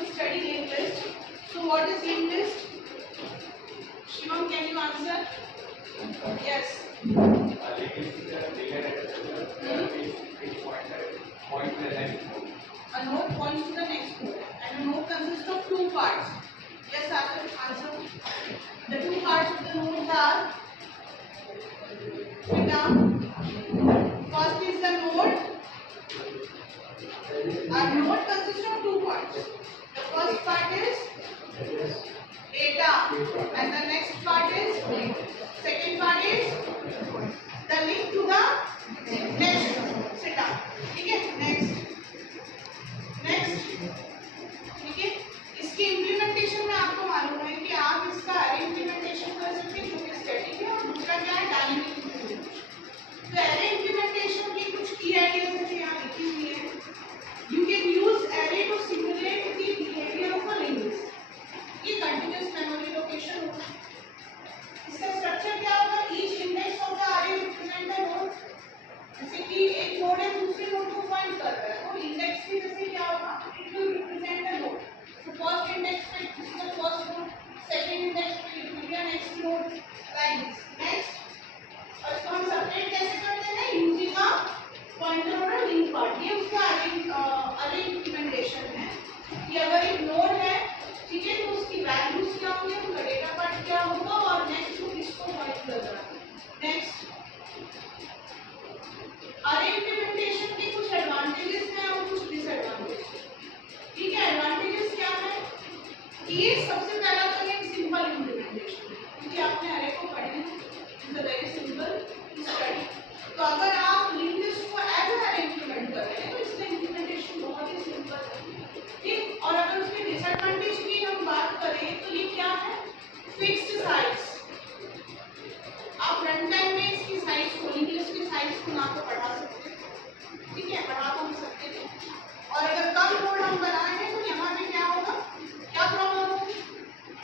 to study linked list. So what is linked list? Shivam, can you answer? Yes. A linked list is a related point to the next node. A node points to the next node, and a node consists of two parts. Yes, answer. The two parts of the node are. Sit down. First is the node. A node consists of two parts. The first part is data, and the next part is link. Second part is the link to the next node. Sit down. ठीक है? Next. ठीक है? इसके implementation में आपको मालूम है कि आप इसका अरे इम्प्लीमेंटेशन कर सकते हैं, जो कि स्टैटिक है, और दूसरा क्या है, डायनेमिक इम्प्लीमेंटेशन। तो अरे इम्प्लीमेंटेशन की कुछ की आइडियाज है यहाँ लिखी हुई है। You can use array to simulate the behavior of a linked list. ये कंटिन्यूअस मेमोरी लोकेशन होगा। इसका स्ट्रक्चर क्या होगा? Each index of the array represent a node. जैसे कि एक नोड है दूसरे नोड को पॉइंट कर रहा है, तो इंडेक्स भी जैसे क्या होगा? It will represent a node. So first index पे this is the first node, second index पे it will be a next node, like this. Next, और इसको हम सेपरेट कैसे करते हैं? Using a pointer और a link part. ये उसका array implementation है कि अगर एक नोड है, ठीक है, तो उसकी वैल्यूज क्या होंगी, उसका डेटा पार्ट क्या होगा, और नेक्स्ट को किसको पॉइंट कर रहा है। नेक्स्ट, अरे इम्प्लीमेंटेशन के कुछ एडवांटेजेस हैं और कुछ डिसएडवांटेजेस। ठीक है, एडवांटेजेस क्या है कि ये सबसे पहला तो एक सिंपल इम्प्लीमेंटेशन है, क्योंकि आपने अरे को पढ़े हैं, it's a very simple study. तो अगर आप लिंक्ड लिस्ट को एज अ अरे इम्प्लीमेंट कर रहे हैं तो इसका इम्प्लीमेंटेशन बहुत ही सिंपल है। ठीक, और अगर उसके डिसएडवांटेज की हम बात करें तो ये क्या है? Fixed size. आप रन टाइम में इसकी साइज को, लिंक्ड लिस्ट की साइज को ना तो बढ़ा सकते हैं, ठीक है, बढ़ा तो हम सकते थे, और अगर कम नोड हम बनाए हैं तो यहाँ पे क्या होगा, क्या प्रॉब्लम होगी?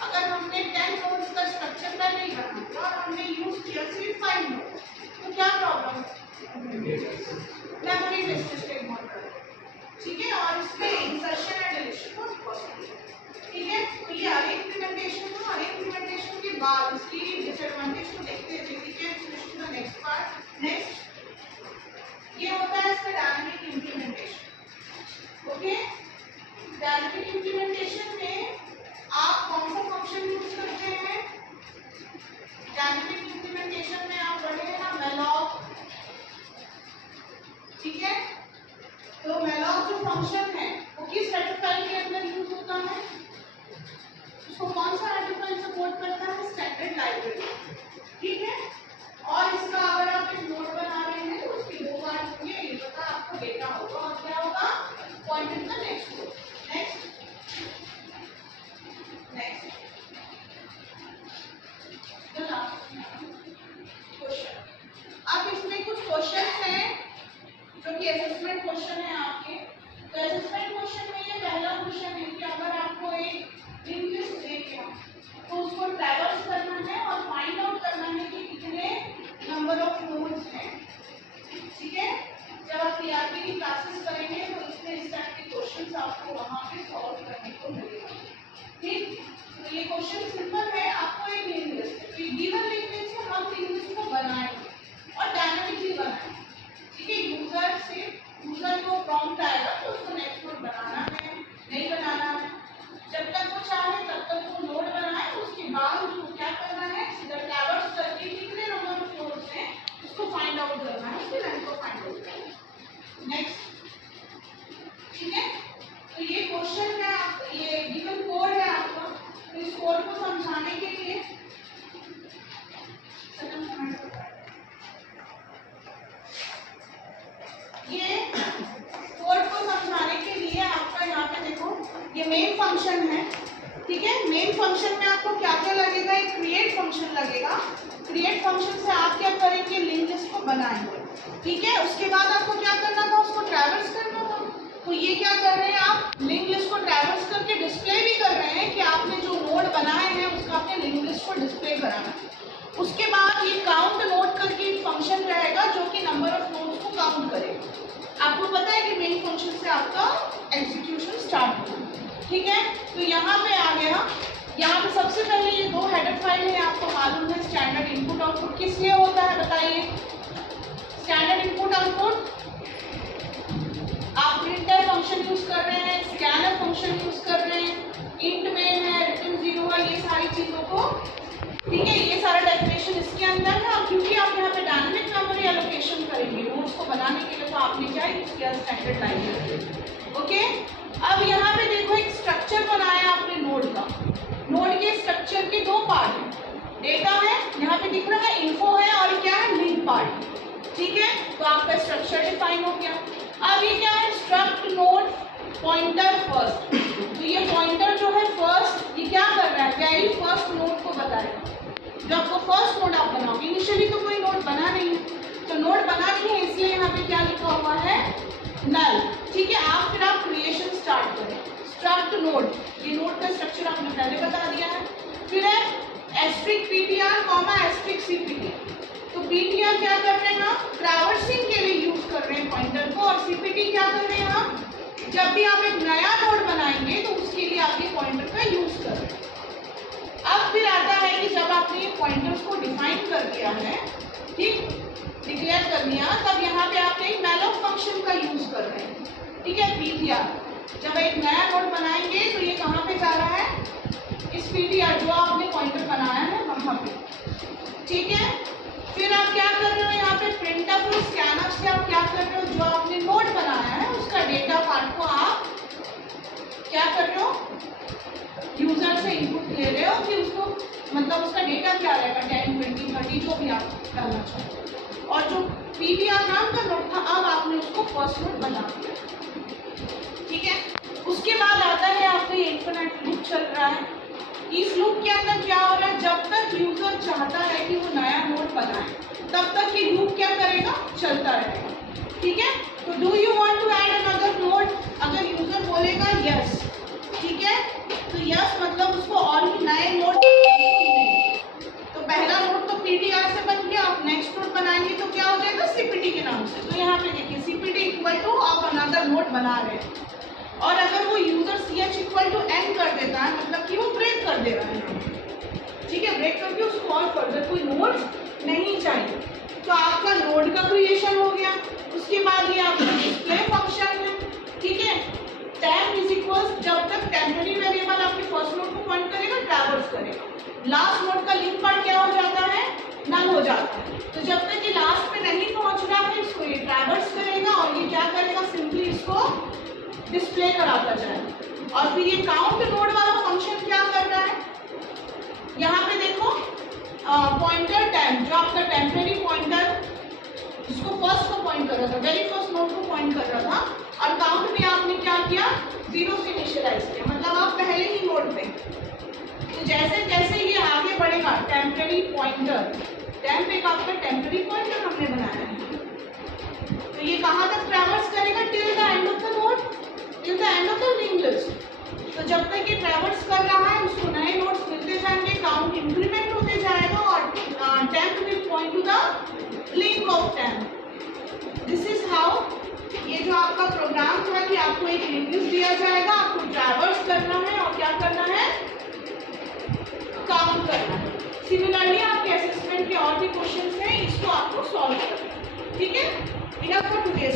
अगर हमने 10 नोड्स का स्ट्रक्चर पहले ही बना दिया और हमने यूज किया सिर्फ 5 नोड, तो क्या प्रॉब्लम? मेमोरी वेस्टेज का बहुत बड़ा, ठीक है, और इसमें इंसर्शन एंड डिलीशन बहुत पॉसिबल है। ठीक है, तो ये अरे इम्प्लीमेंटेशन है। अरे इम्प्लीमेंटेशन के बाद इसकी डिसएडवांटेज को देखते हैं। नेक्स्ट पार्ट, नेक्स्ट ये होता है इसका dynamic implementation. Okay, dynamic implementation में आप कौन सा फंक्शन यूज करते हैं? डायनेमिक इम्प्लीमेंटेशन में आप पढ़े हैं ना मैलॉक, ठीक है, तो मैलॉक जो फंक्शन है वो किस हेडर फाइल के अंदर यूज होता है? उसको कौन सा हेडर फाइल सपोर्ट करता है? Standard library. ठीक है, और इसका अगर आप एक नोड बना रहे हैं तो उसके दो पार्ट होंगे, ये पता आपको डेटा होगा और क्या होगा? पॉइंटर का next node. Next, next question. अब इसमें कुछ क्वेश्चन हैं जो कि असेसमेंट क्वेश्चन है आपके। तो असेसमेंट क्वेश्चन में ये पहला क्वेश्चन है कि अगर आपको एक लिंक्ड लिस्ट देखे तो उसको ट्रैवर्स करना है और फाइंड आउट करना है कि कितने नंबर ऑफ नोड्स हैं। ठीक है, जब आप पीआरपी की क्लासेस करेंगे तो इसमें इस टाइप के क्वेश्चंस आपको वहां पे सॉल्व करने को मिलेगा। ठीक, तो ये क्वेश्चन सिंपल है, आपको एक लिंक्ड लिस्ट है, तो ये गिवन लिंक्ड लिस्ट से हम लिंक्ड लिस्ट को बनाएंगे और डायनामिकली बनाएंगे। ठीक है, यूजर को प्रॉम्प्ट आएगा तो उसको नेक्स्ट नोड बनाना है, नहीं बनाना है, जब तक वो चाहे तब तक वो नोड बनाए, उसके बाद उसको क्या करना है? सीधा ट्रैवर्स करके कितने नंबर ऑफ नोड्स हैं उसको फाइंड आउट करना है, उसके लेंथ को फाइंड आउट करना है। नेक्स्ट, ठीक है, तो ये क्वेश्चन है, ये गिवन कोड है आपका। तो इस कोड को समझाने के लिए ये कोड को समझाने के लिए आपका यहाँ पे देखो ये मेन फंक्शन है। ठीक है, मेन फंक्शन में आपको क्या क्या लगेगा? एक क्रिएट फंक्शन लगेगा। क्रिएट फंक्शन से आप क्या करेंगे? लिंक्ड लिस्ट को बनाएंगे। ठीक है, उसके बाद आपको क्या करना था? उसको ट्रैवर्स करना था। तो ये क्या कर रहे हैं आप? लिंक्ड लिस्ट को ट्रैवर्स करके डिस्प्ले भी कर रहे हैं कि आपने जो नोड बनाए हैं उसका आपने लिंक्ड लिस्ट को डिस्प्ले कराना है। उसके बाद ये काउंट नोड करके एक फंक्शन रहेगा जो कि नंबर ऑफ नोड्स को काउंट करेगा। आपको पता है कि मेन फंक्शन से आपका एग्जीक्यूशन स्टार्ट होगा। ठीक है, तो यहाँ पे आ गया। यहाँ पे सबसे पहले ये दो हेडर फाइल है, आपको मालूम है। स्टैंडर्ड इनपुट आउटपुट किस लिए होता है बताइए? स्टैंडर्ड इनपुट आउटपुट आप प्रिंटर फंक्शन यूज कर रहे हैं, स्कैनर फंक्शन यूज कर रहे हैं, इंट मेन है, रिटर्न जीरो है, ये सारी चीजों को, ठीक है, ये सारा डेफिनेशन इसके अंदर है। और क्योंकि आप यहाँ पे डायनेमिक मेमोरी एलोकेशन करेंगे नोट्स को बनाने के लिए, तो आपने क्या यूज किया? Standard library. ओके, अब यहाँ पे देखो एक स्ट्रक्चर बनाया आपने नोड का। नोड के स्ट्रक्चर के दो पार्ट हैं, डेटा है, यहाँ पे दिख रहा है इन्फो है, और क्या है? Link part. ठीक है, तो आपका स्ट्रक्चर डिफाइन हो गया। अब ये क्या है? Struct node pointer first. तो ये पॉइंटर जो है फर्स्ट, ये क्या कर रहा है? वेरी फर्स्ट नोड को बताएगा। जो आपको फर्स्ट नोड आप बनाओगे, इनिशियली तो कोई नोड बना नहीं है, तो नोड बना नहीं है, इसलिए यहाँ पे क्या लिखा हुआ है? नल। ठीक है, आप फिर आप क्रिएशन स्टार्ट करें। स्ट्रक्ट नोड, ये नोड का स्ट्रक्चर आपने पहले बता दिया है। फिर है asterisk PTR comma asterisk CPT. तो पीटीआर क्या कर रहे हैं हम? ट्रैवर्सिंग के लिए यूज कर रहे हैं पॉइंटर को, और सीपीटी क्या कर रहे हैं हम? जब भी आप एक नया नोड बनाएंगे तो उसके लिए आप ये पॉइंटर का यूज कर रहे हैं। अब फिर आता है कि जब आपने ये पॉइंटर्स को डिफाइन कर दिया है, ठीक, डिक्लेयर कर दिया, तब यहाँ पे आप एक मैलोक फंक्शन का यूज कर रहे हैं। ठीक है, पीटीआर जब एक नया नोड बनाएंगे तो ये कहाँ पे जा रहा है? इस पीटीआर जो आपने पॉइंटर बनाया है वहाँ पे। ठीक है, फिर आप क्या कर रहे हो? यहाँ पे प्रिंटअप और स्कैनर से आप क्या कर रहे हो? जो आपने नोड बनाया है उसका डेटा पार्ट को आप क्या कर रहे हो? यूजर से इनपुट ले रहे हो कि उसको, मतलब उसका डेटा क्या रहेगा? 10, 20, 30 जो भी आप करना चाहते हो। और जो पीटीआर नाम का नोड था, अब आपने उसको फर्स्ट नोड बना दिया। ठीक है, उसके बाद आता है आपका ये इन्फिनिट लूप चल रहा है। इस लूप के अंदर क्या हो रहा है? जब तक यूजर चाहता है कि वो नया नोड बनाए, तब तक ये लूप क्या करेगा? चलता रहेगा। ठीक है, तो do you want to add another node? अगर यूजर बोलेगा यस, ठीक है, तो यस मतलब उसको और भी नए नोड, तो पहला नोड तो पीटीआर से बन गया, आप नेक्स्ट नोड बनाएंगे तो क्या हो जाएगा? सीपीटी के नाम से। तो यहाँ पे देखिए सीपीटी इक्वल टू आप अनदर नोड बना रहे हैं, और अगर वो user ch equal to n कर देता है, मतलब कि वो ब्रेक कर दे रहा है। ठीक है, ब्रेक करके उसको और फर्दर कोई नोड नहीं चाहिए, तो आपका नोड का क्रिएशन हो गया। उसके बाद ये आपका डिस्प्ले फंक्शन है। ठीक है, टैब इज इक्वल, जब तक टेम्पररी वेरिएबल आपके फर्स्ट नोड को पॉइंट करेगा, ट्रैवर्स करेगा। लास्ट नोड का लिंक पार्ट क्या हो जाता है? नल हो जाता है। तो जब तक ये लास्ट पे नहीं पहुंच रहा है, इसको ये ट्रैवर्स करेगा, और ये क्या करेगा? सिंपली इसको डिस्प्ले कराता जाएगा। और फिर ये काउंट नोड वाला फंक्शन क्या कर रहा है? यहाँ पे देखो पॉइंटर टाइम, जो आपका टेम्पररी पॉइंटर जिसको फर्स्ट को पॉइंट कर रहा था, वेरी फर्स्ट नोड को पॉइंट कर रहा था, और काउंट में आपने क्या किया? 0 से इनिशियलाइज किया, मतलब आप पहले ही नोड पे। तो जैसे जैसे ये आगे बढ़ेगा टेम्पररी पॉइंटर, टेम्प एक आपका टेम्पररी पॉइंटर हमने बनाया है, तो ये कहाँ तक ट्रैवर्स करेगा? Till the end of the node, till the end of the link list. तो जब तक ये ट्रैवर्स कर रहा है, उसको नए नोड्स मिलते जाएंगे, काउंट इंक्रीमेंट होते जाएगा, और temp will point two the link of temp. This is how, ये जो आपका प्रोग्राम था कि आपको एक लिंक लिस्ट दिया जाएगा, आपको ट्रैवर्स करना है और क्या करना है? काउंट करना है। सिमिलरली आपके असेसमेंट के और भी क्वेश्चंस हैं, इसको आपको सॉल्व करना है। ठीक है, इनफ फॉर टुडेज।